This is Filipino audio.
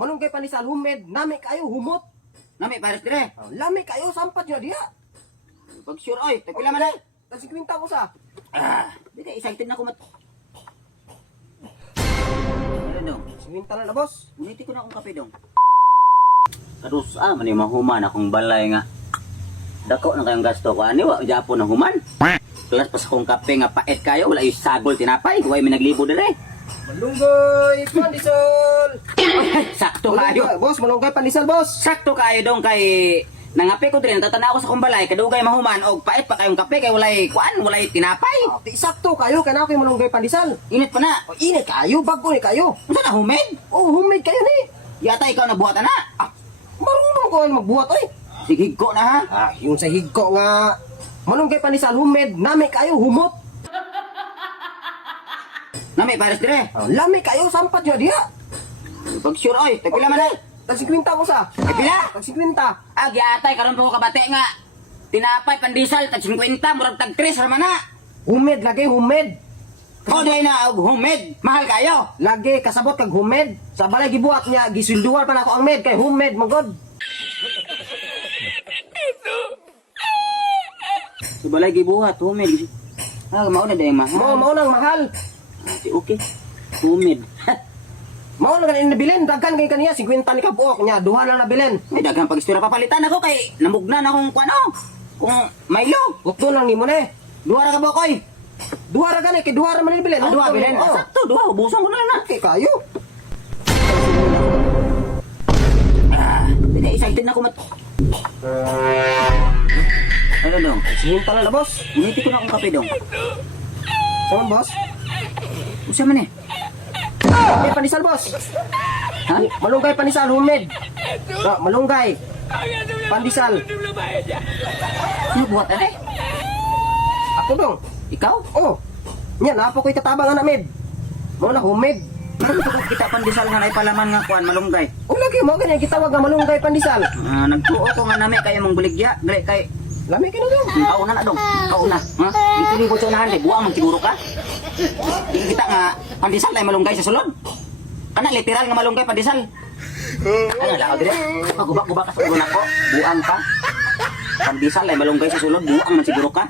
Manunggay panisal humid, nami kayo humot. Nami pares dire. Lami kayo sampat nyo diha. Pag sure oy, tagpila man ay. Kasi kwinta ko sa. Di kay excited na ko mat. Ano dong? Kwinta na boss. Uniti ko na akong kape dong. Kadus man yung mahuman akong balay nga. Dako na kayong gasto ko ani wa japo na human. Plus pas akong kape nga pait kayo wala yung sagol tinapay, way may naglibo dire. Malunggay panisal. Sakto kayo. Boss, malunggay panisal boss. Sakto kayo dong kay nangape ko dire natatanaw ko sa akong balay kadugay mahuman og pait pa kayong kape kay walay kuan, walay tinapay. Di sakto kayo kana ko malunggay panisal. Init pa na. O init kayo, bago ni kayo. Unsa na humid? Oh, humid kayo ni. Yata ikaw nabuhatan na. Marunong ko ang magbuhat oy. Sige ko na ha. Yung sa higko nga manunggay panisal humid, nami kayo humot. Nami pares dire. Lami kayo sampat nyo diha. Pag sure oy, tagpila man ay. Tag 50 ko sa. Ay pila? Tag 50. Giatay karon po ko kabate nga. Tinapay pandisal tag 50 murag tag 3 raman na. Humid lagi humid. O day na og humid, mahal kayo. Lagi kasabot kag humid. Sa balay gibuhat niya gisulduhan pa nako ang med kay humid magod. Subalay gibuhat humid. Mao na day mahal. Mao nang mahal. Okay. Humid. Mao na ganin nabilin daghan kay kaniya 50 ni kabuok niya duha na nabilin. May daghang pag-istorya papalitan ako kay namugna na akong kuano. Kung Milo, Ukto lang nimo ni. duha ra ka bokoy. Duha ra gani kay duha ra man ni bilin. Duha bilin. Oh. Sakto, duha ubusan ko na lang na. Okay kayo. Hindi excited na ako mat. Ano dong? Sinta na boss. Uniti ko na akong kape dong. Sama boss. Usa man eh. Malunggay panisal boss. Ha? Malunggay panisal humid. Malunggay. Pandisal. Ano buhat na eh? Ako dong. Ikaw? Oh. Nya na ako koy katabang na med. Mao na humid. Ano gusto ko kita pandisal nga ay palaman nga kuan malunggay. O lagi mo ganyan gitawag nga malunggay pandisal. Nagtuo ko nga nami kay mong buligya. Gali kay Lami ka na dong. kauna na dong. Kauna. Ha? Dito ni ko unahan kay buang man siguro ka. Di kita nga pandisal ay malunggay sa sulod. Kana literal nga malunggay pandisal. Ano lao dire? Pagubak-ubak ka sa ulo nako. Buang ka. Pandisal ay malunggay sa sulod, buang man siguro ka.